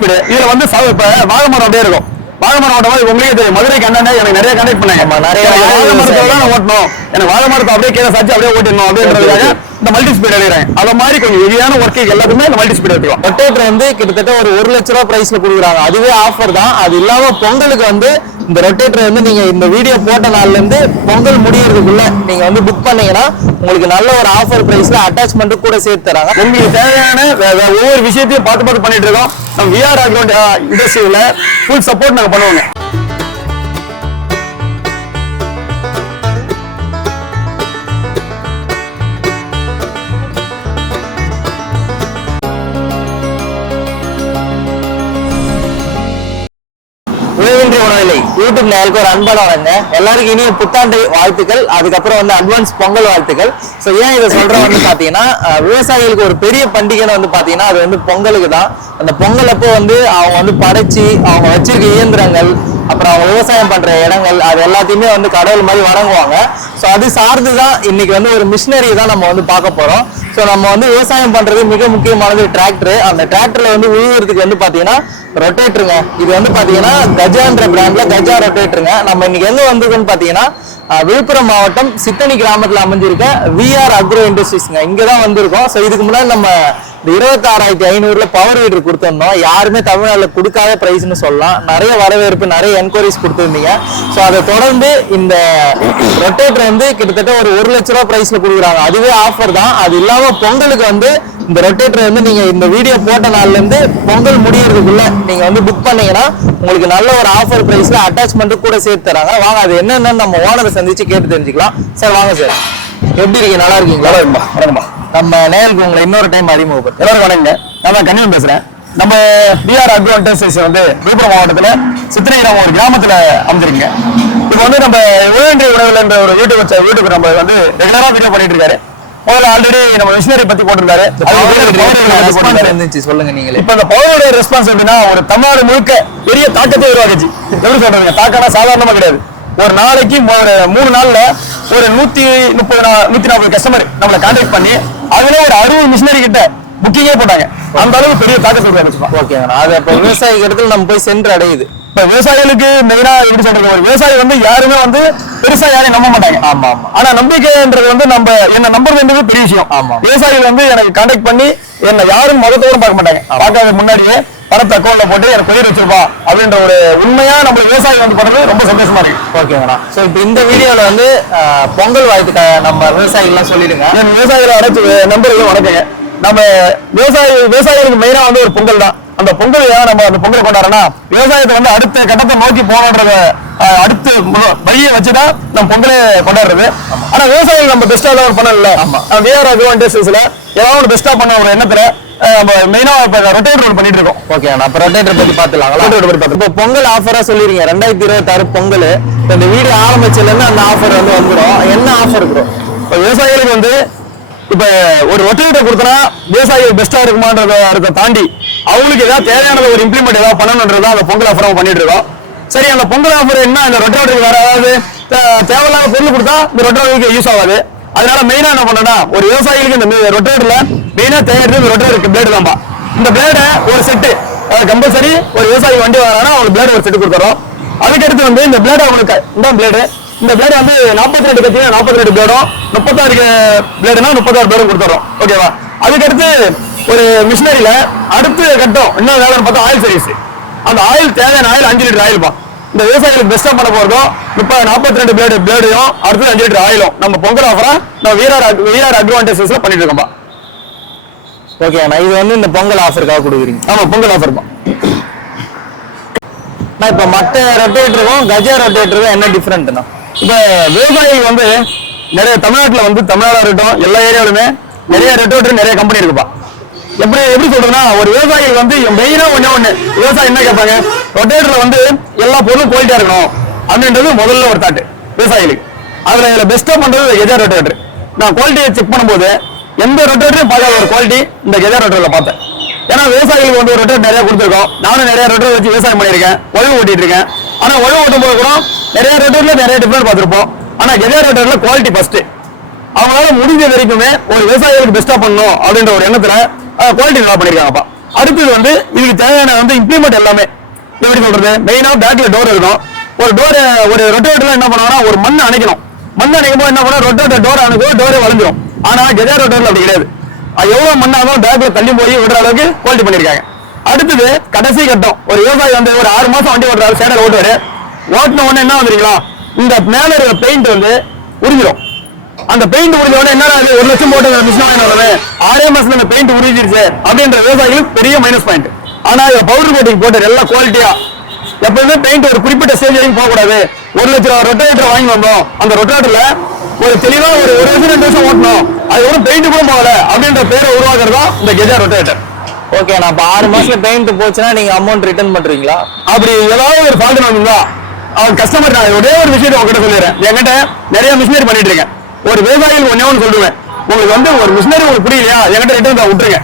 Speed. இதுல வந்து இப்ப வாகமரம் அப்படியே இருக்கும். வாகமரம் ஓட்டும் போது உங்களுக்கே தெரியும், மதுரைக்கு அண்ணன் எனக்கு நிறைய கனெக்ட் பண்ணாங்க. வாகமரத்தோட தான் ஓட்டணும், எனக்கு வாகமரத்தை அப்படியே கீழே சாச்சு அப்படியே ஓட்டிடணும் அப்படின்றதுக்காக இந்த மல்டி ஸ்பீட் எடுக்கிறாங்க. அது மாதிரி கொஞ்சம் எளியான ஒர்க்கு எல்லாத்துக்குமே இந்த மல்டி ஸ்பீட் எடுத்துக்கலாம். ரொட்டேட்டர் வந்து கிட்டத்தட்ட ஒரு 1 லட்ச ரூபா பிரைஸ்ல கொடுக்குறாங்க. அதுவே ஆஃபர் தான். அது இல்லாம பொங்கலுக்கு வந்து இந்த ரொட்டேட்டர் வந்து நீங்க இந்த வீடியோ போட்ட நாள்ல இருந்து பொங்கல் முடியறதுக்குள்ள நீங்க வந்து புக் பண்ணீங்கன்னா உங்களுக்கு நல்ல ஒரு ஆஃபர் பிரைஸ்ல அட்டாச்மெண்ட் கூட சேர்த்து தராங்க. உங்களுக்கு தேவையான ஒவ்வொரு விஷயத்தையும் பார்த்து பண்ணிட்டு இருக்கோம். நம்ம விஆர் அக்ரோ இண்டஸ்ட்ரியில ஃபுல் சப்போர்ட் நாங்க பண்ணுவோங்க. யூடியூப் நேயர்களுக்கு ஒரு அன்பான வணக்கம். எல்லாருக்கும் இனிய புத்தாண்டு வாழ்த்துக்கள். அதுக்கப்புறம் வந்து அட்வான்ஸ் பொங்கல் வாழ்த்துக்கள். ஸோ ஏன் இதை சொல்றோம் வந்து பாத்தீங்கன்னா, விவசாயிகளுக்கு ஒரு பெரிய பண்டிகைன்னு வந்து பாத்தீங்கன்னா அது வந்து பொங்கலுக்கு தான். அந்த பொங்கல் அப்போ வந்து அவங்க வந்து படைச்சி அவங்க வச்சிருக்க இயந்திரங்கள், அப்புறம் அவங்க விவசாயம் பண்ற இடங்கள், அது எல்லாத்தையுமே வந்து கடவுள் மாதிரி வணங்குவாங்க. ஸோ அது சார்ந்துதான் இன்னைக்கு வந்து ஒரு மிஷினரி தான் நம்ம வந்து பார்க்க போறோம். ஸோ நம்ம வந்து விவசாயம் பண்றது மிக முக்கியமானது டிராக்டர். அந்த டிராக்டர்ல வந்து உழுவுறதுக்கு வந்து பாத்தீங்கன்னா ரொட்டேட்டருங்க. இது வந்து பாத்தீங்கன்னா கஜான்ற பிராண்ட்ல கஜா ரொட்டேட்டருங்க. நம்ம இன்னைக்கு எங்க வந்திருக்கோம்னு பாத்தீங்கன்னா விழுப்புரம் மாவட்டம் சித்தனி கிராமத்துல அமைஞ்சிருக்க விஆர் அக்ரோ இண்டஸ்ட்ரீஸ்ங்க. இங்கதான் வந்திருக்கோம். ஸோ இதுக்கு முன்னாடி நம்ம இந்த 26,500 பவர் வீடர் கொடுத்திருந்தோம். யாருமே தமிழ்நாட்டில் கொடுக்காத பிரைஸ்னு சொல்லலாம். நிறைய வரவேற்பு, நிறைய என்கொயரிஸ் கொடுத்துருந்தீங்க. ஸோ அதை தொடர்ந்து இந்த ரொட்டேட்டர் வந்து கிட்டத்தட்ட ஒரு 1 லட்ச ரூபா பிரைஸ்ல கொடுக்குறாங்க. அதுவே ஆஃபர் தான். அது இல்லாம பொங்கலுக்கு வந்து இந்த ரொட்டேட்டர் வந்து நீங்க இந்த வீடியோ போட்ட நாள்ல இருந்து பொங்கல் முடியறதுக்குள்ள நீங்க வந்து புக் பண்ணீங்கன்னா உங்களுக்கு நல்ல ஒரு ஆஃபர் பிரைஸ்ல அட்டாச்மெண்ட் கூட சேர்த்து தராங்க. வாங்க அது என்னன்னு நம்ம ஓனரை சந்திச்சு கேட்டு தெரிஞ்சுக்கலாம். சார் வாங்க சார், எப்படி இருக்கீங்க? நல்லா இருக்கீங்களா? வணக்கம்மா. நம்ம நேயலுக்கு உங்களை இன்னொரு டைம் அறிமுகப்படுத்த. எல்லாரும் வணங்க. நான் கனிவன் பேசுறேன். நம்ம விஆர் அக்ரோ இண்டஸ்ட்ரீஸ் வந்து விழுப்புரம் மாவட்டத்துல சித்திரை கிராமம் ஒரு கிராமத்துல அமைஞ்சிருக்கீங்க. இப்போ வந்து நம்ம உழவன்றி உணவுல என்ற ஒரு யூடியூப் நம்ம வந்து ரெகுலரா வீடியோ பண்ணிட்டு இருக்காரு. முதல்ல ஆல்ரெடி நம்ம மிஷினரி பத்தி போட்டிருந்தாரு. சொல்லுங்க நீங்களே. இப்ப இந்த பவரோட ரெஸ்பான்ஸ் எப்படின்னா ஒரு தமிழ்நாடு முழுக்க பெரிய தாக்கத்தை உருவாக்குச்சு. எப்படி சொல்றாங்க, தாக்கம்னா சாதாரணமா கிடையாது. ஒரு நாளைக்கு 3 நாள்ல ஒரு 140 கஸ்டமர் நம்மளை கான்டாக்ட் பண்ணி அதுல ஒரு 60 மிஷினரி கிட்ட புக்கிங்கே போட்டாங்க. அந்த அளவுக்கு பெரிய தாக்கத்தை உருவாக்குச்சு. ஓகேங்க. அது அப்ப விவசாயிகள் இடத்துல நம்ம போய் சென்று அடையுது. இப்ப விவசாயிகளுக்கு மெயினா எப்படி சொல்றாங்க, ஒரு விவசாயி வந்து யாருமே வந்து பெருசா யாரையும் நம்ப மாட்டாங்க. ஆமா ஆமா. ஆனா நம்பிக்கைன்றது வந்து நம்ம என்ன நம்புறதுன்றது பெரிய விஷயம். ஆமா. விவசாயிகள் வந்து எனக்கு கான்டாக்ட் பண்ணி என்ன யாரும் முகத்தோட பார்க்க மாட்டாங்க. பார்க்காத முன்னாடியே பணத்தை அக்கௌண்ட்ல போட்டு எனக்கு பயிர் வச்சிருப்பா அப்படின்ற ஒரு உண்மையா நம்ம விவசாயி வந்து பண்றது ரொம்ப சந்தோஷமா இருக்கு. ஓகேங்கண்ணா. ஸோ இப்போ இந்த வீடியோல வந்து பொங்கல் வாழ்த்துக்க நம்ம விவசாயிகள்லாம் சொல்லிடுங்க. விவசாயிகளை அழைச்சி நம்பர்கள் வணக்கங்க. நம்ம விவசாயிகளுக்கு மெயினா வந்து ஒரு பொங்கல் தான். அந்த பொங்கல் நம்ம அந்த பொங்கலை கொண்டாடுறோம்னா விவசாயத்தை வந்து அடுத்த கட்டத்தை நோக்கி போகணுன்றத அடுத்து வழியை வச்சுதான் நம்ம பொங்கலை கொண்டாடுறது. ஆனா விவசாயிகள் நம்ம பெஸ்டா தான் பண்ணல. விஆர் அக்ரோ இண்டஸ்ட்ரீஸ்ல ஏதாவது ஒரு பெஸ்டா பண்ண ஒரு எண்ணத்துல நம்ம மெயினா ரொட்டேட்டர் பண்ணிட்டு இருக்கோம். ஓகே, அப்ப ரொட்டேட்டர் பத்தி பாத்துலாங்களா? இப்போ பொங்கல் ஆஃபரா சொல்லிருக்கீங்க 2026 பொங்கல். இந்த வீடியோ ஆரம்பிச்சதுல இருந்து அந்த ஆஃபர் வந்து வந்துடும். என்ன ஆஃபர் இருக்கும்? இப்போ விவசாயிகளுக்கு வந்து இப்ப ஒரு ரொட்டேட்டர் கொடுத்தனா விவசாயிகள் பெஸ்டா இருக்குமான்றத தாண்டி அவங்களுக்கு ஏதாவது தேவையானது ஒரு இம்ப்ளிமெண்ட் ஏதாவது பண்ணணும்ன்றதான் அந்த பொங்கல் ஆஃபர் பண்ணிட்டு இருக்கோம். சரி, அந்த பொங்கல் ஆஃபர் என்ன, இந்த ரொட்டேட்டருக்கு வேற ஏதாவது தேவையில்லாத பொருள் கொடுத்தா இந்த ரொட்டேட்டருக்கு யூஸ் ஆகாது. அதனால மெயினா என்ன பண்ணா ஒரு விவசாயிகளுக்கு இந்த ரொட்டேட்டர்ல மெயினா தேவையான இந்த ரொட்டேட்டருக்கு பிளேடு தான்பா. இந்த பிளேடை ஒரு செட்டு கம்பல்சரி ஒரு விவசாயி வண்டி வாங்கினா அவங்களுக்கு பிளேடு ஒரு செட்டு கொடுத்துறோம். அதுக்கடுத்து வந்து இந்த பிளேடு அவங்களுக்கு இந்த பிளேடு வந்து 42 கத்தினா 42 பிளேடும், 36 பிளேடுனா 36 பிளேடும் கொடுத்துறோம். ஓகேவா? அதுக்கடுத்து ஒரு மிஷினரியில அடுத்த கட்டம் என்ன வேலைன்னு பார்த்தா ஆயில் சர்வீஸ். அந்த ஆயில் தேவையான ஆயில் 5 லிட்டர் ஆயில் பா. இந்த விவசாயிகளுக்கு பெஸ்டா பண்ண போறதும் 42 பிளேடையும் அடுத்து 5 லிட்டர் ஆயிலும் நம்ம பொங்கல் ஆஃபரா நம்ம விஆர் அக்ரோ இண்டஸ்ட்ரீஸ்ல பண்ணிட்டு இருக்கோம்பா. ஓகே, இது வந்து இந்த பொங்கல் ஆஃபருக்காக கொடுக்குறீங்க? ஆமா, பொங்கல் ஆஃபர் பா. இப்ப மற்ற ரொட்டேட்டருக்கும் கஜா ரொட்டேட்டருக்கும் என்ன டிஃபரெண்ட்னா, இப்ப விவசாயிகள் வந்து நிறைய தமிழ்நாட்டுல வந்து தமிழ்நாடா இருக்கட்டும் எல்லா ஏரியாவிலுமே நிறைய ரொட்டேட்டர் நிறைய கம்பெனி இருக்குப்பா. எப்படி சொல்றதுன்னா ஒரு விவசாயிகள் வந்து மெயினா ஒண்ணு விவசாயி என்ன கேட்பாங்க, ரொட்டேட்டர்ல வந்து எல்லா பொருளும் குவாலிட்டியா இருக்கணும் அப்படின்றது முதல்ல ஒரு தாட்டு விவசாயிகளுக்கு. இதுல பெஸ்டா பண்றது கஜா ரொட்டேட்டர். நான் குவாலிட்டியை செக் பண்ணும்போது எந்த ரொட்டேட்டரையும் பார்க்காத ஒரு குவாலிட்டி இந்த கஜா ரொட்டேட்டர்ல பார்த்தேன். ஏன்னா விவசாயிகளுக்கு வந்து ஒரு ரொட்டேட்டர் நிறைய கொடுத்துருக்கோம். நானும் நிறைய ரொட்டேட்டர் வச்சு விவசாயம் பண்ணியிருக்கேன், உழவு ஓட்டிட்டு இருக்கேன். ஆனா உழவு ஓட்டும் போது கூட நிறைய ரொட்டேட்டர்ல நிறைய டிஃபரெண்ட் பார்த்திருப்போம். ஆனா கஜா ரொட்டேட்டர்ல குவாலிட்டி ஃபர்ஸ்ட். அவங்களால முடிஞ்ச வரைக்குமே ஒரு விவசாயிகளுக்கு பெஸ்டா பண்ணணும் அப்படின்ற ஒரு எண்ணத்துல குவாலிட்டி நல்லா பண்ணிருக்காங்கப்பா. அடுத்தது வந்து இதுக்கு தேவையான வந்து இம்ப்ளிமெண்ட் எல்லாமே எப்படி சொல்றது, மெயினா பேக்ல டோர் இருக்கும். ஒரு ரொட்டேட்டர்ல என்ன பண்ணுவாங்கன்னா ஒரு மண்ணை அணைக்கணும். மண்ணை அணைக்கும் போது என்ன பண்ணா ரொட்டேட்டர் டோர் அணைக்கும், டோரே வளைஞ்சிரும். ஆனா கெஜார் ரொட்டேட்டர்ல அப்படி கிடையாது. எவ்வளவு மண்ணாலும் பேக்ல தள்ளி போய் விடுற அளவுக்கு குவாலிட்டி பண்ணிருக்காங்க. அடுத்தது கடைசி கட்டம், ஒரு விவசாயி வந்து ஒரு 6 மாசம் வண்டி ஓட்டுறாரு, சேடர் ஓட்டுவாரு. ஓட்டின உடனே என்ன வந்துருங்களா, இந்த மேல இருக்கிற பெயிண்ட் வந்து உறிஞ்சிடும். அந்த பெயிண்ட் உறிஞ்ச உடனே என்ன 1 லட்சம் போட்டு மிஷின் 6 மாசத்துல அந்த பெயிண்ட் உறிஞ்சிருச்சு அப்படின்ற விவசாயிகளுக்கு பெரிய மைனஸ் பாயிண்ட். ஆனா இதை பவுடர் கோட்டிங் போட்டு எல்லாம் குவாலிட்டியா எப்பவுமே பெயிண்ட் ஒரு குறிப்பிட்ட ஸ்டேஜ் வரைக்கும் போக கூடாது. 1 லட்சம் ரொட்டேட்டர் வாங்கி வந்தோம், அந்த ரொட்டேட்டர்ல ஒரு தெளிவா ஒரு 1 வருஷம் 2 வருஷம் ஓட்டணும், அது ஒரு பெயிண்ட் கூட போகல அப்படின்ற பேரை உருவாக்குறதா இந்த கெஜார் ரொட்டேட்டர். ஓகே, நான் இப்ப 6 மாசத்துல பெயிண்ட் போச்சுன்னா நீங்க அமௌண்ட் ரிட்டர்ன் பண்றீங்களா? அப்படி ஏதாவது ஒரு ஃபால்ட் வந்தா அவன் கஸ்டமர், நான் ஒரே ஒரு விஷயத்தை உங்ககிட்ட சொல்லிடுறேன். என்கிட்ட நிறைய மிஷினரி பண்ணிட்டு இருக்கேன். ஒரு விவசாயிகள் ஒண்ணு சொல்லுவேன், உங்களுக்கு வந்து ஒரு மிஷினரி உங்களுக்கு புரியலையா, என்கிட்ட ரிட்டர்ன் விட்டுருங்க.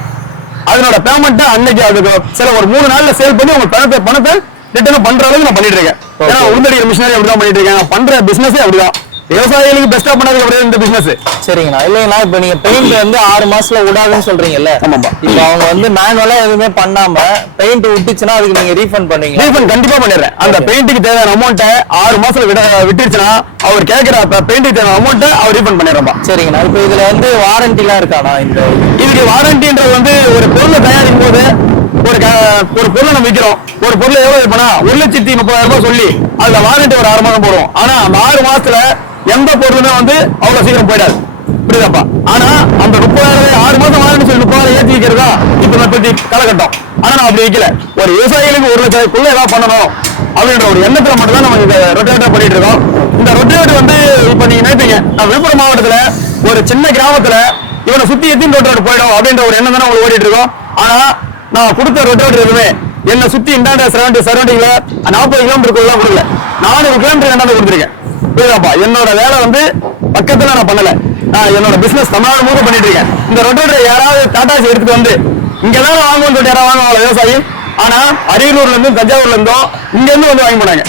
அதனோட பேமெண்ட் அன்னைக்கு அதுக்கு சில ஒரு 3 நாள்ல சேல் பண்ணி உங்க பணத்தை ரிட்டர்ன் பண்ற அளவுக்கு நான் பண்ணிட்டு இருக்கேன். ஏன்னா உருந்தடிக்கிற மிஷினரி அப்படிதான் பண்ணிட்டு இருக்கேன். நான் பண்ற பிசினஸே அப்படிதான். விவசாயிகளுக்கு பெஸ்டா பண்ணதுக்கு அப்படியே இந்த பிசினஸ். சரிங்கண்ணா. இல்லைங்கண்ணா, இப்ப நீங்க பெயிண்ட் வந்து 6 மாசத்துல விடாதுன்னு சொல்றீங்கல்ல. ஆமாப்பா. இப்ப அவங்க வந்து மேனுவலா எதுவுமே பண்ணாம பெயிண்ட் விட்டுச்சுன்னா அதுக்கு நீங்க ரீஃபண்ட் பண்ணீங்க? ரீஃபண்ட் கண்டிப்பா பண்ணிடுறேன். அந்த பெயிண்ட்டுக்கு தேவையான அமௌண்ட்டை 6 மாசத்துல விட்டுருச்சுன்னா அவர் கேட்கிற பெயிண்ட்டுக்கு தேவையான அமௌண்ட்டை அவர் ரீஃபண்ட் பண்ணிடுறப்பா. சரிங்கண்ணா. இப்ப இதுல வந்து வாரண்டிலாம் இருக்காண்ணா? இதுக்கு வாரண்டின்றது வந்து ஒரு பொருளை தயாரிக்கும் போது ஒரு பொருளை நம்ம விற்கிறோம். ஒரு பொருளை எவ்வளவு விற்பனா 1,30,000 சொல்லி அதுல வாரண்டி ஒரு 6 மாதம் போடுவோம். ஆனா அந்த 6 மாசத்துல எந்த பொருளுமே வந்து அவ்வளவு சீக்கிரம் போயிடாது, புரியுதாப்பா? ஆனா அந்த 30,000 6 மாசம் வாரண்டி சொல்லி 30,000 ஏற்றி வைக்கிறதா இப்ப காலகட்டம். ஆனா நான் அப்படி வைக்கல. ஒரு விவசாயிகளுக்கு 1 லட்சத்துக்குள்ள ஏதாவது பண்ணணும் அப்படின்ற ஒரு எண்ணத்துல மட்டும் தான் நம்ம இந்த ரொட்டேட்டர் பண்ணிட்டு இருக்கோம். இந்த ரொட்டேட்டர் வந்து இப்ப நீங்க நினைப்பீங்க, நான் விழுப்புரம் மாவட்டத்துல ஒரு சின்ன கிராமத்துல இவனை சுத்தி எத்தனை ரொட்டேட்டர் போயிடும் அப்படின்ற ஒரு எண்ணம் தானே உங்களுக்கு ஓடிட்டு இருக்கோம். ஆனா நான் கொடுத்த ரொட்டேட்டர் எதுவுமே என்னை சுத்தி இண்டாண்ட சரௌண்டிங்ல 40 கிலோமீட்டருக்குள்ள கொடுக்கல, 400 கிலோமீட்டர் என்னால கொடுத்துருக்கேன், புரியுதாப்பா? என்னோட வேலை வந்து பக்கத்துல நான் பண்ணல, நான் என்னோட பிசினஸ் தமிழ்நாடு முழுக்க பண்ணிட்டு இருக்கேன். இந்த ரொட்டேட்டர் யாராவது டாடாஸ் எடுத்துட்டு வந்து இங்கதான் வாங்குவோம் சொல்லிட்டு யாராவது வாங்குவாங்க விவசாயி. ஆனா அரியலூர்ல இருந்தும் தஞ்சாவூர்ல இருந்தும் இங்க இருந்து வந்து வாங்கி போனாங்க,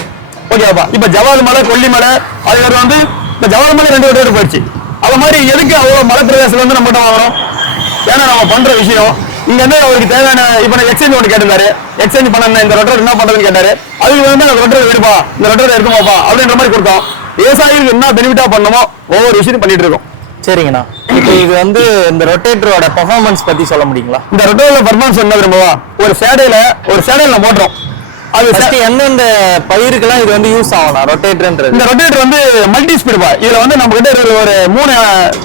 ஓகேப்பா? இப்ப ஜவாது மலை, கொல்லிமலை, அதுக்கப்புறம் வந்து இந்த ஜவாது மலை 2 ரொட்டேட்டர் போயிடுச்சு. அது மாதிரி எதுக்கு அவ்வளவு மலை பிரதேசத்துல இருந்து நம்ம வாங்குறோம்? ஏன்னா நம்ம பண்ற விஷயம் இங்க இருந்து அவருக்கு தேவையான. இப்ப நான் எக்ஸ்சேஞ்ச் ஒன்று கேட்டிருந்தாரு, எக்ஸ்சேஞ்ச் பண்ண இந்த ரொட்டேட்டர் என்ன பண்றதுன்னு கேட்டாரு. அதுக்கு வந்து அந்த ரொட்டேட்டர் எடுப்பா, இந்த ரொட்டேட்டர் எடுக்குமாப்பா அப்படின்ற மாதிரி கொடுத்தோம். விவசாயிகளுக்கு என்ன பெனிஃபிட்டா பண்ணணுமோ ஒவ்வொரு விஷயத்தையும் பண்ணிட்டு இருக்கோம். சரிங்கண்ணா. இப்போ இது வந்து இந்த ரொட்டேட்டரோட பெர்ஃபார்மன்ஸ் பத்தி சொல்ல முடியுங்களா? இந்த ரொட்டேட்டரோட பெர்ஃபார்மன்ஸ் என்ன விரும்பவா, ஒரு சேடையில போடுறோம். அது எந்தெந்த பயிருக்கெல்லாம் இது வந்து யூஸ் ஆகும் ரொட்டேட்டர்ன்றது? இந்த ரொட்டேட்டர் வந்து மல்டி ஸ்பீடுப்பா. இதுல வந்து நம்ம கிட்ட ஒரு 3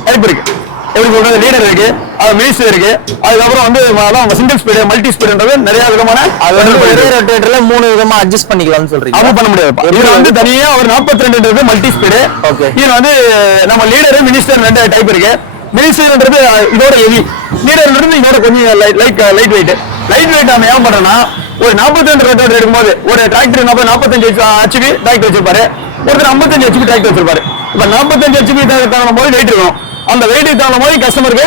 டைப் இருக்கு. எப்படி சொல்றது, லீடர் இருக்கு, அது மினிஸ்டர் இருக்கு, அதுக்கப்புறம் வந்து சிங்கிள் ஸ்பீடு, மல்டி ஸ்பீடுன்றது நிறைய விதமான. அது வந்து ஒரே ரொட்டேட்டர்ல 3 விதமா அட்ஜஸ்ட் பண்ணிக்கலாம்னு சொல்றீங்க? அது பண்ண முடியாது. இதுல வந்து தனியா ஒரு 42 மல்டி ஸ்பீடு. ஓகே. இதுல வந்து நம்ம லீடர், மினிஸ்டர் 2 டைப் இருக்கு. மினிஸ்டர்ன்றது இதோட ஹெவி, லீடர்ன்றது இதோட கொஞ்சம் லைட் வெயிட். நம்ம ஏன் பண்றோம்னா ஒரு 42 ரொட்டேட்டர் எடுக்கும்போது ஒரு டிராக்டர் 45 HP டிராக்டர் வச்சிருப்பாரு, ஒருத்தர் 55 HP டிராக்டர் வச்சிருப்பாரு. இப்ப 45 HP தகுந்த போது வெயிட் இருக்கும். அந்த வெயிட்டுக்கு தகுந்த மாதிரி கஸ்டமருக்கு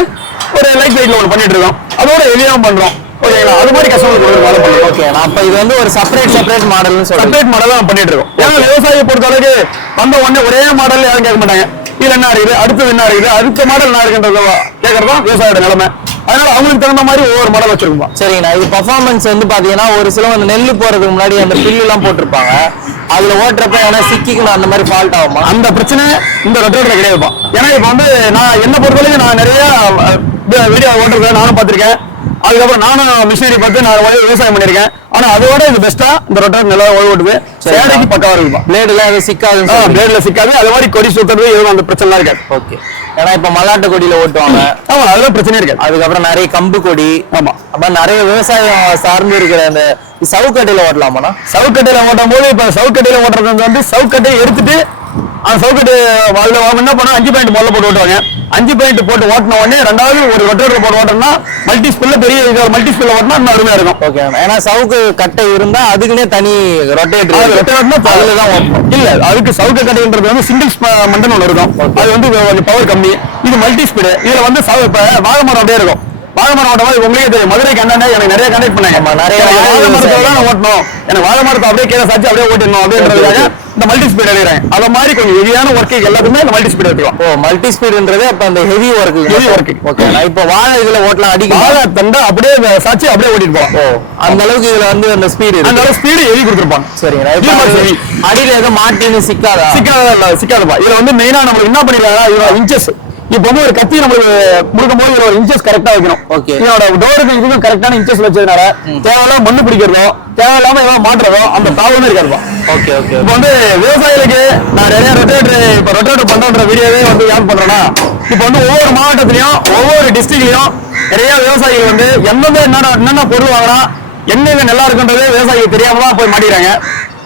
ஒரு லைட் வெயிட்ல ஒன்று பண்ணிட்டு இருக்கோம். அதோட ஹெவியாவும் பண்றோம், ஓகேங்களா? அது மாதிரி கஸ்டமருக்கு ஃபாலோ பண்ணுறோம். ஓகே. அப்ப இது வந்து ஒரு செப்பரேட் மாடல்னு சொல்றேன். செப்பரேட் மாடல் தான் பண்ணிட்டு இருக்கோம். ஏன்னா விவசாயியை பொறுத்த அளவுக்கு வந்த உடனே ஒரே மாடல் யாரும் கேட்க மாட்டாங்க. இதுல என்ன இருக்குது, அடுத்தது என்ன இருக்குது, அடுத்த மாடல் என்ன இருக்குன்றத கேட்கறதும் விவசாயியோட நிலைமை. அதனால அவங்களுக்கு தகுந்த மாதிரி ஒவ்வொரு மாடல் வச்சிருக்கோம். சரிங்கண்ணா. இது பர்ஃபார்மன்ஸ் வந்து பாத்தீங்கன்னா ஒரு சில வந்து நெல்லு போறதுக்கு முன்னாடி அந்த பில்லு எல்லாம் போட்டிருப்பாங்க, அதுல ஓட்டுறப்ப ஏன்னா சிக்கிக்கணும், அந்த மாதிரி ஃபால்ட் ஆகுமா? அந்த பிரச்சனை இந்த ரொட்டேட்டர் கிடையாதுப்பா. ஏன்னா இப்ப வந்து நான் என்ன பொறுத்தவரைக்கும் நான் நிறைய வீடியோ ஓட்டுறேன், நானும் பார்த்திருக்கேன். அதுக்கப்புறம் நானும் மிஷினரி பார்த்து நான் விவசாயம் பண்ணிருக்கேன். ஆனா அதோட இது பெஸ்டா இந்த ரொட்டேட்டர் நல்லா ஓட்டுது, சேடைக்கு பக்கவா இருக்குப்பா. பிளேடுல அது சிக்காது, பிளேட்ல சிக்காது. அது மாதிரி கொடி சுத்துறது எதுவும் அந்த பிரச்சனை இருக்காது. ஓகே. ஏன்னா இப்ப மல்லாட்டு கொடியில ஓட்டுவாங்க, ஆமா, அதெல்லாம் பிரச்சனை இருக்காது. அதுக்கப்புறம் நிறைய கம்பு கொடி, ஆமா, அப்புறம் நிறைய விவசாயம் சார்ந்து இருக்கிற அந்த சவுக்கட்டையில ஓட்டலாமாண்ணா? சவுக்கட்டையில ஓட்டும் போது இப்ப சவுக்கட்டையில ஓட்டுறது வந்து சவுக்கட்டையை எடுத்துட்டு அந்த சவுக்கட்டு என்ன பண்ணா 5 பாயிண்ட் முதல்ல போட்டு ஓட்டுவாங்க. 5 பாயிண்ட் போட்டு ஓட்டின உடனே ரெண்டாவது ஒரு ரொட்டேட்டர் போட்டு ஓட்டணும்னா மல்டி ஸ்பீட்ல பெரிய மல்டி ஸ்பீட்ல ஓட்டினா இன்னும் அருமையா இருக்கும். ஓகே. ஏன்னா சவுக்கு கட்டை இருந்தா அதுக்குன்னே தனி ரொட்டேட்டர் அதுலதான் ஓட்டணும். இல்ல, அதுக்கு சவுக்கு கட்டைன்றது வந்து சிங்கிள் மண்டன் ஒன்று இருக்கும். அது வந்து கொஞ்சம் பவர் கம்மி. இது மல்டி ஸ்பீடு. இதுல வந்து இப்ப வாழைமரம் அப்படியே இருக்கும். வாழைமரம் ஓட்டும் போது உங்களுக்கே தெரியும், மதுரைக்கு என்னன்னா எனக்கு நிறைய கனெக்ட் பண்ணாங்க. நிறைய வாழை மரத்தை தான் ஓட்டணும், எனக்கு வாழை மரத்தை அப்படியே கீழே சாச்சு அப்படியே ஓட்டிடணும் அப்படின்றதுக்காக இந்த மல்டி ஸ்பீட் எடுக்கிறாங்க. அத மாதிரி கொஞ்சம் ஹெவியான ஒர்க்கு எல்லாத்துக்குமே இந்த மல்டி ஸ்பீட் எடுத்துக்கலாம். ஓ மல்டி ஸ்பீடுன்றது அப்ப அந்த heavy work. Heavy work. Okay. நான் இப்போ வாழை இதுல ஓட்டலாம் அடிக்க வாழை தண்டை அப்படியே சாச்சி அப்படியே ஓட்டிட்டு போலாம். ஓ அந்த அளவுக்கு இதுல வந்து அந்த ஸ்பீடு அந்த அளவுக்கு ஸ்பீடு ஹெவி கொடுத்துருப்பாங்க. சரிங்க. அடியில எதுவும் மாட்டின்னு சிக்காதப்பா. இதுல வந்து மெயினா நம்மளுக்கு என்ன பண்ணிருக்காங்க, இதோட இன்ச்சஸ் இப்போ வந்து ஒரு கத்தி நம்மளுக்கு முழுக்கும் போது ஒரு இன்ச்சஸ் கரெக்டா வைக்கணும். ஓகே. இதோட டோருக்கு இதுக்கும் கரெக்டான இன்ச்சஸ் வச்சதுனால தேவையில்லாம மண்ணு பிடிக்கிறதோ தேவையில்லாம ஏதாவது மாட்டுறதோ அந்த ப்ராப்ளமே இருக்காதுப்பா. Okay okay. இப்போ வந்து விவசாயிகளுக்கு நான் நிறைய ரொட்டேட்டர் பண்ற வீடியோவே வந்து யார் பண்றேன்னா, இப்போ வந்து ஒவ்வொரு மாவட்டத்திலையும் ஒவ்வொரு டிஸ்ட்ரிக்ட்லயும் நிறைய விவசாயிகள் வந்து என்னென்ன பொருள் வாங்கினா என்னென்ன நல்லா இருக்குன்றது விவசாயிக்கு தெரியாம தான் போய் மாட்டிக்கிறாங்க.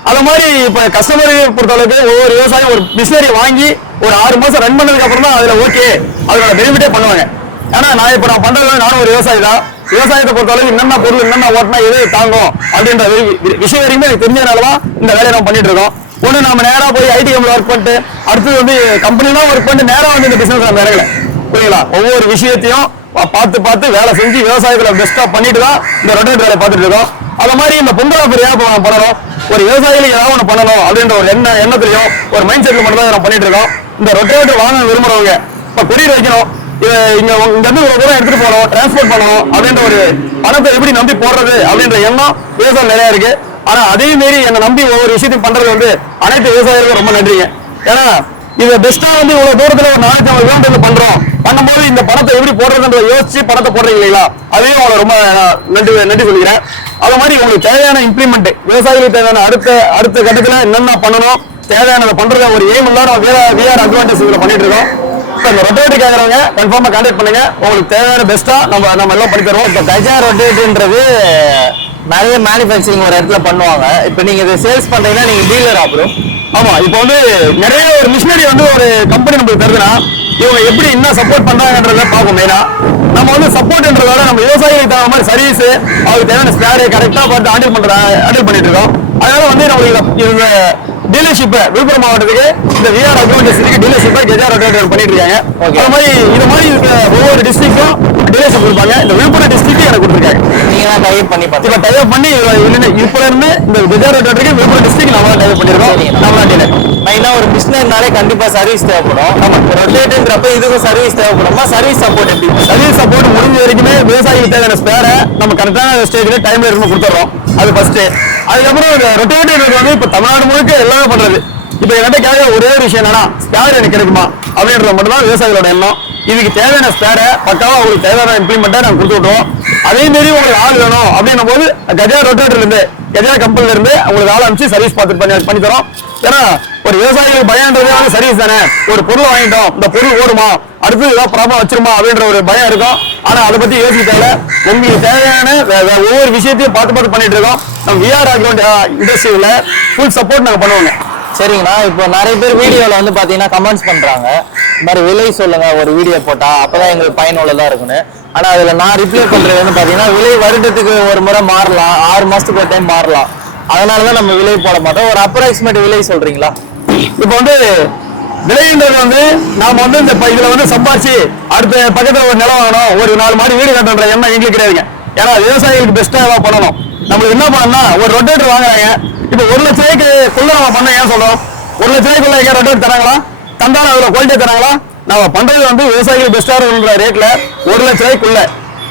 அது மாதிரி இப்ப கஸ்டமரை பொறுத்தளவுக்கு ஒவ்வொரு விவசாயம் ஒரு மிஷினரி வாங்கி ஒரு 6 மாசம் ரன் பண்ணதுக்கு அப்புறம் தான் அதுல ஓகே அதோட பெனிஃபிட்டே பண்ணுவாங்க. ஏன்னா நான் பண்றது நானும் ஒரு விவசாயி தான். விவசாயத்தை பொறுத்தளவுக்கு என்னென்ன பொருள் என்னென்ன ஓட்டினா எது தாங்கும் அப்படின்ற விஷயம் வரைக்குமே எனக்கு தெரிஞ்சதுனாலதான் இந்த வேலையை நம்ம பண்ணிட்டு இருக்கோம். ஒண்ணு நம்ம நேரா போய் ஐடி கம்பெனி ஒர்க் பண்ணிட்டு அடுத்தது வந்து கம்பெனிலாம் ஒர்க் பண்ணிட்டு நேரா வந்து இந்த பிசினஸ் நம்ம இறங்கல. புரியுங்களா? ஒவ்வொரு விஷயத்தையும் பார்த்து வேலை செஞ்சு விவசாயத்துல பெஸ்டா பண்ணிட்டு தான் இந்த ரொட்டேட் வேலை பார்த்துட்டு இருக்கோம். அது மாதிரி இந்த பொங்கல் ஆஃபர் ஏன் பண்ணணும், ஒரு விவசாயிகளுக்கு ஏதாவது ஒன்று பண்ணணும் அப்படின்ற ஒரு எண்ணத்திலையும் ஒரு மைண்ட் செட்ல மட்டும் தான் நம்ம பண்ணிட்டு இருக்கோம். இந்த ரொட்டேட்டர் வாங்க விரும்புறவங்க இப்ப கொரியர் வைக்கணும், இங்க இருந்து ஒரு தூரம் எடுத்துட்டு போகணும், டிரான்ஸ்போர்ட் பண்ணணும் அப்படின்ற ஒரு பணத்தை எப்படி நம்பி போடுறது அப்படின்ற எண்ணம் விவசாயம் நிறைய இருக்கு. ஆனா அதே மாரி என்னை நம்பி ஒவ்வொரு விஷயத்தையும் பண்றது வந்து அனைத்து விவசாயிகளுக்கும் ரொம்ப நன்றிங்க. ஏன்னா இது பெஸ்டா வந்து இவ்வளவு தூரத்துல ஒரு 450 கிலோமீட்டர் பண்றோம் பண்ணும்போது இந்த பணத்தை எப்படி போடுறதுன்ற யோசிச்சு பணத்தை போடுறீங்க இல்லைங்களா, அதையும் உங்களை ரொம்ப நன்றி சொல்லிக்கிறேன். அது மாதிரி உங்களுக்கு தேவையான இம்ப்ளிமெண்ட் விவசாயிகளுக்கு தேவையான அடுத்த கட்டத்துல என்னென்ன பண்ணணும் தேவையானதை பண்றத ஒரு எய்ம் இல்லாம விஆர் அட்வான்டேஜ் இதுல பண்ணிட்டு இருக்கோம். இந்த ரொட்டேட்டர் கேட்கறவங்க கன்ஃபார்மா கான்டாக்ட் பண்ணுங்க, உங்களுக்கு தேவையான பெஸ்டா நம்ம எல்லாம் பண்ணி தருவோம். இப்போ கஜா ரொட்டேட்டர்ன்றது நிறைய மேனுஃபேக்சரிங் ஒரு இடத்துல பண்ணுவாங்க. இப்போ நீங்க இதை சேல்ஸ் பண்றீங்கன்னா நீங்க டீலர் ஆகும். ஆமா, இப்போ வந்து நிறைய ஒரு மிஷினரி வந்து ஒரு கம்பெனி நமக்கு தருதுன்னா இவங்க எப்படி என்ன சப்போர்ட் பண்றாங்கன்றத பார்ப்போம். மெயினா நம்ம வந்து சப்போர்ட்ன்றதால நம்ம விவசாயிகளுக்கு தகுந்த மாதிரி சர்வீஸ் அவருக்கு தேவையான ஸ்பேர் கரெக்டா பார்த்து ஹேண்டில் பண்ணிட்டு இருக்கோம். அதனால வந்து நம்மளுக்கு இந்த டீலர்ஷிப் விழுப்புரம் மாவட்டத்துக்கு இந்த விஆர் அட்வான்டேஜ் டீலர்ஷிப்பை கஜா ரொட்டேட்டர் பண்ணிட்டு இருக்காங்க. அது மாதிரி இது மாதிரி ஒவ்வொரு டிஸ்ட்ரிக்டும் டீலர்ஷிப் கொடுப்பாங்க. இந்த விழுப்புரம் டிஸ்ட்ரிக்ட் எனக்கு கொடுத்துருக்காங்க. நீங்க தான் டைப் பண்ணி இப்போ டைப் பண்ணி இப்போ இருந்து இந்த கஜா ரொட்டேட்டருக்கு விழுப்புரம் டிஸ்ட்ரிக்ட் நம்ம டைப் பண்ணிருக்கோம். நம்ம டீலர் மெயினா ஒரு பிசினஸ்னாலே கண்டிப்பா சர்வீஸ் தேவைப்படும். நம்ம ரொட்டேட்டர்ன்றப்ப இதுக்கும் சர்வீஸ் தேவைப்படுமா? சர்வீஸ் சப்போர்ட் எப்படி? சர்வீஸ் சப்போர்ட் முடிஞ்ச வரைக்குமே விவசாயிக்கு தேவையான ஸ்பேரை நம்ம கரெக்டான ஸ்டேஜ்ல டைம்ல இருந்து கொடுத்துறோம். அது ஃபர்ஸ்ட். அதுக்கப்புறம் ரொட்டேட்டர் வந்து இப்ப தமிழ்நாடு முழுக்க எல்லாமே பண்றது. இப்ப என்கிட்ட கேட்க ஒரே ஒரு விஷயம் என்னன்னா ஸ்பேர் எனக்கு கிடைக்குமா அப்படின்றது மட்டும் தான் விவசாயிகளோட எண்ணம். இதுக்கு தேவையான ஸ்பேரை பக்காவா உங்களுக்கு தேவையான இம்ப்ளிமெண்ட்டை நாங்கள் கொடுத்து விட்டுருவோம். அதே மாரி உங்களுக்கு ஆள் வேணும் அப்படின்னும் போது கஜா ரொட்டேட்டர்ல இருந்து கஜா கம்பெனில இருந்து உங்களுக்கு ஆள் அனுப்பிச்சு சர்வீஸ் பார்த்து பண்ணி தரோம். ஏன்னா ஒரு விவசாயிகளுக்கு பயன்றது சர்வீஸ் தானே. ஒரு பொருள் வாங்கிட்டோம், இந்த பொருள் ஓடுமா, அடுத்து ஏதாவது ப்ராப்ளம் வச்சிருமா அப்படின்ற ஒரு பயம் இருக்கும். ஆனா அதை பத்தி யோசிக்க தேவை. உங்களுக்கு தேவையான ஒவ்வொரு விஷயத்தையும் பார்த்து பண்ணிட்டு இருக்கோம். நம்ம விஆர் இண்டஸ்ட்ரியில ஃபுல் சப்போர்ட் நாங்க பண்ணுவோங்க. சரிங்கண்ணா. இப்போ நிறைய பேர் வீடியோல வந்து பாத்தீங்கன்னா கமெண்ட்ஸ் பண்றாங்க, இந்த மாதிரி விலை சொல்லுங்க ஒரு வீடியோ போட்டா அப்பதான் எங்களுக்கு பயனுள்ளதா இருக்குன்னு. ஆனா அதுல நான் ரிப்ளை பண்றது வந்து பாத்தீங்கன்னா விலை வருடத்துக்கு ஒரு முறை மாறலாம், 6 மாசத்துக்கு ஒரு டைம் மாறலாம். அதனாலதான் நம்ம விலை போட மாட்டோம். ஒரு அப்ராக்சிமேட் விலை சொல்றீங்களா? இப்போ வந்து விலைன்றது வந்து நாம வந்து இந்த இதுல வந்து சம்பாதிச்சு அடுத்த பக்கத்துல ஒரு நிலம் வாங்கணும், ஒரு 4 மாடி வீடு கட்டுற எண்ணம் எங்களுக்கு கிடையாதுங்க. ஏன்னா விவசாயிகளுக்கு பெஸ்டா ஏதாவது பண்ணணும். நம்மளுக்கு என்ன பண்ணணும்னா ஒரு ரொட்டேட்டர் வாங்குறாங்க. இப்போ 1 லட்ச ரூபாய்க்குள்ள நம்ம பண்ண ஏன் சொல்றோம்? 1 லட்ச ரூபாய்க்குள்ள எங்க ரொட்டேட்டர் தராங்களா? தந்தாலும் அதுல குவாலிட்டி தராங்களா? நம்ம பண்றது வந்து விவசாயிகள் பெஸ்டா இருக்குன்ற ரேட்ல 1 லட்ச ரூபாய்க்குள்ள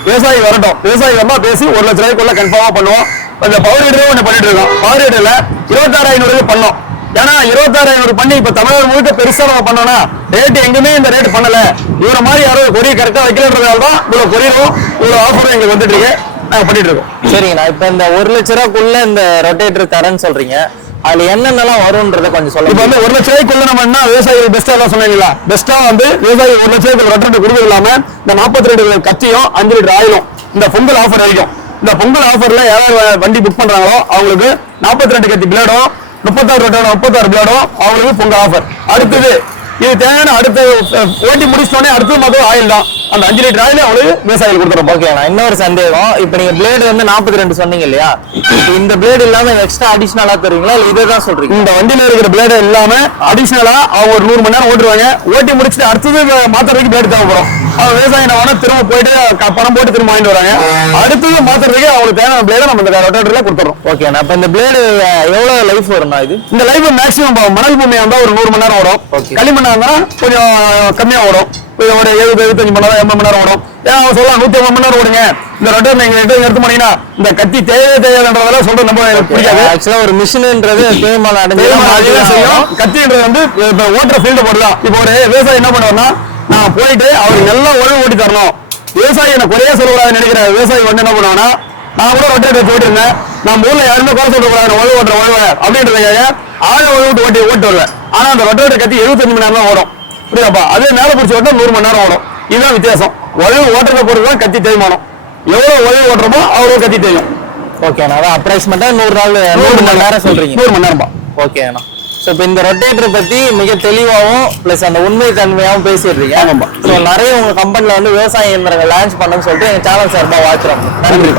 விவசாயி வரட்டும். விவசாயி வந்தா பேசி 1 லட்ச ரூபாய்க்குள்ள கன்ஃபார்மா பண்ணுவோம். இந்த பவர் ஹீட்டரே ஒண்ணு பண்ணிட்டு இருக்கோம். பவர் ஹீட்டர்ல 26,500 பண்ணோம். ஏன்னா 26,500 பண்ணி இப்ப தமிழகம் முழுக்க பெருசா நம்ம பண்ணோம்னா ரேட் எங்குமே இந்த ரேட் பண்ணல. இவர மாதிரி யாரும் கொரியர் கரெக்டா வைக்கலன்றதால தான் இவ்வளவு கொரியரும் இவ்வளவு ஆஃபரும் எங்களுக்கு வந்துட்டு இருக்கு. நாங்க பண்ணிட்டு இருக்கோம். சரிங்கண்ணா. இப்ப இந்த 1 லட்ச ரூபாய்க்குள்ள இந்த ரொட்டேட்டர் தரேன்னு சொல்றீங்க, அதுல என்னென்னலாம் வரும்ன்றத கொஞ்சம் சொல்லுங்க. இப்ப வந்து 1 லட்ச ரூபாய்க்குள்ள நம்ம என்ன விவசாயிகள் பெஸ்டா தான் சொன்னீங்களா, பெஸ்டா வந்து விவசாயி 1 லட்ச ரூபாய்க்கு ரொட்டேட்டர் கொடுக்க இல்லாம இந்த 42 கத்தியும் 5 லிட்டர் ஆயிலும் இந்த பொங்கல் ஆஃபர் வரைக்கும். இந்த பொங்கல் ஆஃபர்ல யாராவது வண்டி புக் பண்றாங்களோ அவங்களுக்கு 42 கத்தி பிளேடும் 36 பிளேடும் அவங்களுக்கு பொங்கல் ஆஃபர். அடுத்தது இது தேவையான அடுத்த ஓட்டி முடிச்சோடனே அடுத்தது மட்டும் ஆயில் தான். அந்த 5 லிட்டர் ஆயில் அவங்களுக்கு விவசாயிகள் கொடுத்துறோம். ஓகே. இன்னொரு சந்தேகம், இப்ப நீங்க பிளேடு வந்து 42 சொன்னீங்க இல்லையா, இந்த பிளேடு இல்லாம எக்ஸ்ட்ரா அடிஷனலா தருவீங்களா இல்ல இதே தான் சொல்றீங்க? இந்த வண்டியில இருக்கிற பிளேடு இல்லாம அடிஷனலா அவங்க ஒரு 100 மணி நேரம் ஓட்டுருவாங்க. ஓட்டி முடிச்சுட்டு அடுத்தது மாத்துறதுக்கு பிளேடு தேவைப்படும். அவங்க விவசாயம் என்ன பண்ணா திரும்ப போயிட்டு பணம் போட்டு திரும்ப வாங்கிட்டு வராங்க. அடுத்தது மாத்துறதுக்கு அவங்களுக்கு தேவையான பிளேட நம்ம இந்த ரொட்டேட்டர்ல கொடுத்துறோம். ஓகேண்ணா. அப்ப இந்த பிளேடு எவ்வளவு லைஃப் வரும்ண்ணா இது? இந்த லைஃப் மேக்ஸிமம் மணல் பூமியா இருந்தா ஒரு 100 மணி நேரம் ஓடும். களிமண்ணா இருந்தா கொஞ்சம் கம்மியா ஓடும். ஒரு 70-75 மணி நேரம் 80 மணி நேரம் ஓடும். ஏன்னா அவங்க சொல்லலாம் 150 மணி நேரம் ஓடுங்க. இந்த ரொட்டேட்டர் நீங்க எடுத்து போனீங்கன்னா இந்த கத்தி தேவையானதெல்லாம் சொல்றது நம்ம பிடிக்காது. ஆக்சுவலா ஒரு மிஷின்ன்றது தேய்மானம் அடைஞ்சு செய்யும். கத்தின்றது வந்து இப்ப ஓட்டுற ஃபீல்டு போடலாம். இப்போ ஒரு விவசாயி என்ன பண்ணுவாருன்னா, நான் போயிட்டு அவருக்கு நல்லா உழவு ஓட்டி தரணும், விவசாயி என்ன குறைய சொல்லக்கூடாதுன்னு நினைக்கிற விவசாயி வந்து என்ன பண்ணுவாங்கன்னா, நான் கூட ரொட்டேட்டர் போயிட்டு இருந்தேன், நான் ஊர்ல யாருமே குறை சொல்லக்கூடாது உழவு ஓட்டுற உழவு அப்படின்றதுக்காக ஆழ உழவு ஓட்டி வருவேன். ஆனா அந்த ரொட்டேட்டர் கத்தி 75 மணி நேரம் தான் ஓடும். புரியுதாப்பா? அதே மேல பிடிச்சி ஓட்ட 100 மணி நேரம் ஓடும். இதுதான் வித்தியாசம். உழவு ஓட்டுறத பொறுத்துதான் கத்தி தேய்மானம். எவ்வளவு உழவு ஓட்டுறமோ அவ்வளவு கத்தி தேயும். ஓகேண்ணா. அதான் அப்ராக்சிமேட்டா 100 மணி நேரம் சொல்றீங்க. 100 மணி நேரம்பா. ஓகேண்ணா. ஸோ இப்போ இந்த ரொட்டேட்டரை பத்தி மிக தெளிவாகவும் ப்ளஸ் அந்த உண்மை தன்மையாகவும் பேசிடுறீங்க. ஆமாம்பா. ஸோ நிறைய உங்க கம்பெனில வந்து விவசாய இயந்திரங்கள் லான்ச் பண்ணுன்னு சொல்லிட்டு எங்க சேனல் சார்பாக வாழ்த்துறோம். நன்றி.